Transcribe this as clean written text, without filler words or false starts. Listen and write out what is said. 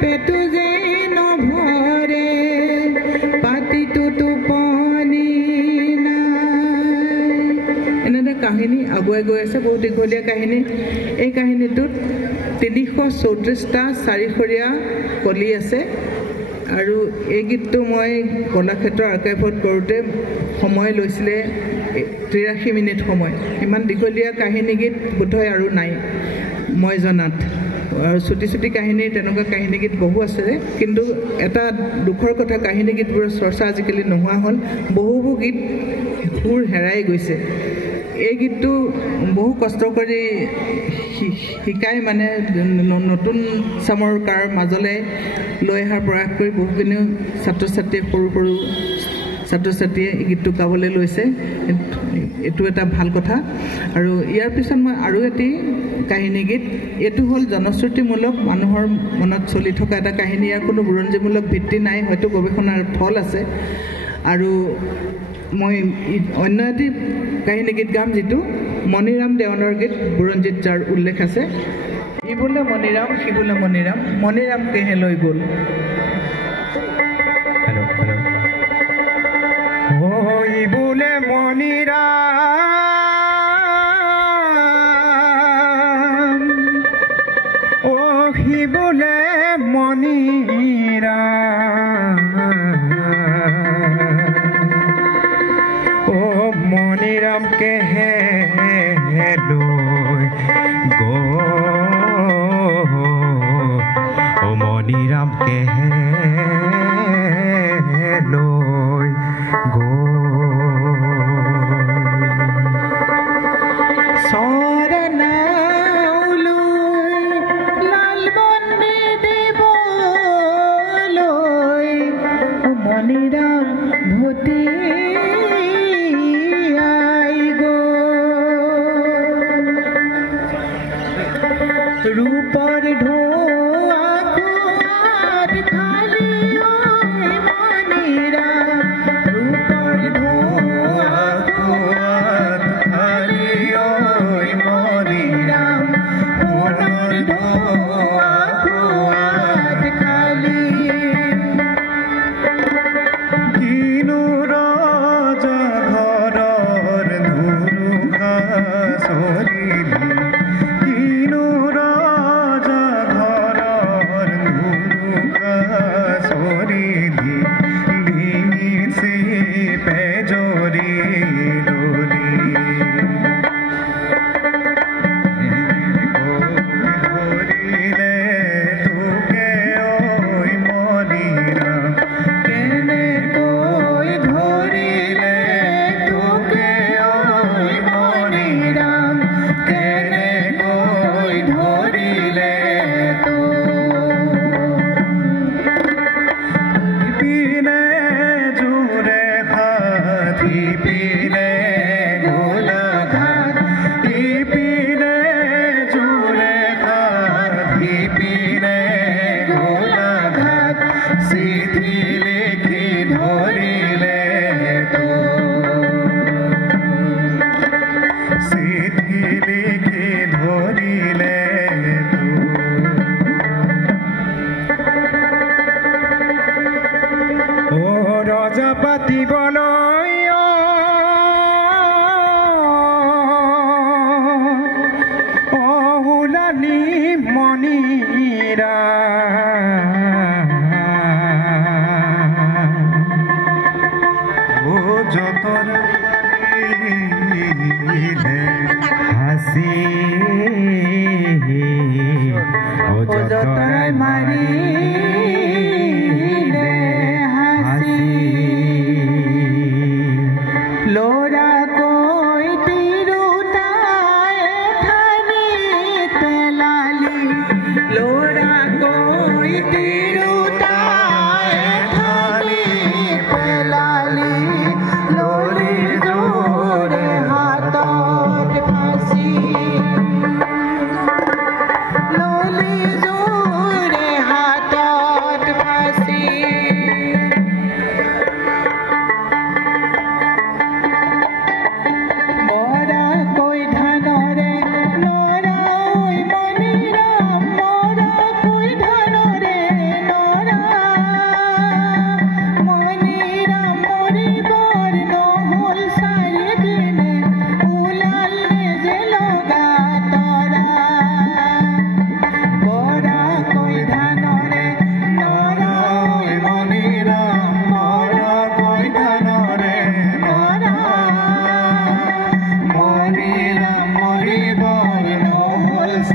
পেটু যে নভৰে পাতিটো টোপনি নাই এনেদৰে কাহিনী আগুৱাই গৈ আছে বহুত দীঘলীয়া কাহিনী এই কাহিনীটোত 334টা চাৰিখৰীয়া কলি আছে আৰু এই গীতটো মই কলাক্ষেত্ৰ আৰ্কাইভত কৰোঁতে সময় লৈছিলে 83 মিনিট সময় ইমান দীঘলীয়া কাহিনী গীত বোধহয় আৰু নাই মই জনাত আৰু ছুটি ছুটি কাহিনীৰ তেনেকুৱা কাহিনী গীত বহু আছে কিন্তু এটা দুখৰ কথা কাহিনী গীতবোৰৰ চৰ্চা আজিকালি নোহোৱা হ'ল বহু গীত সুৰ হেৰাই গৈছে এই গীতটো বহু কষ্ট কৰি শিকাই মানে নতুন চামৰ কাৰ মাজলৈ লৈ অহাৰ প্ৰয়াস কৰি বহুখিনি ছাত্ৰ ছাত্ৰীয়ে সৰু ছাত্ৰ ছাত্ৰীয়ে এই গীতটো গাবলৈ লৈছে এইটো এটা ভাল কথা আৰু ইয়াৰ পিছত মই আৰু এটি কাহিনী গীত এইটো হ'ল জনশ্ৰুতিমূলক মানুহৰ মনত চলি থকা এটা কাহিনী ইয়াৰ কোনো বুৰঞ্জীমূলক ভিত্তি নাই হয়তো গৱেষণাৰ ফল আছে আৰু মই অন্য এটি কাহিনী গীত গাম যিটো মণিৰাম দেৱানৰ গীত বুৰঞ্জীত যাৰ উল্লেখ আছে ই বোলে মণিৰাম সি বোলে মণিৰাম কেহে লৈ গ'ল ই বোলে মণিৰাম সি বোলে মণিৰাম মণিৰাম কেহে লৈ গ'ল মণিৰাম কেহে লৈ रूपर ढोआ खुआर खाली ओए मणिराम रूपर ढोआ खुआर खाली ओए मणिराम रूपर ढोआ खुआर खाली दिनु राजा घरर धुरुखा सोलिली रजा पातिबलै ओलानी मणिराम जतर हासि जतर मारी लोरा कोई तिरुताए थानी तलाली लोरा कोई तिरु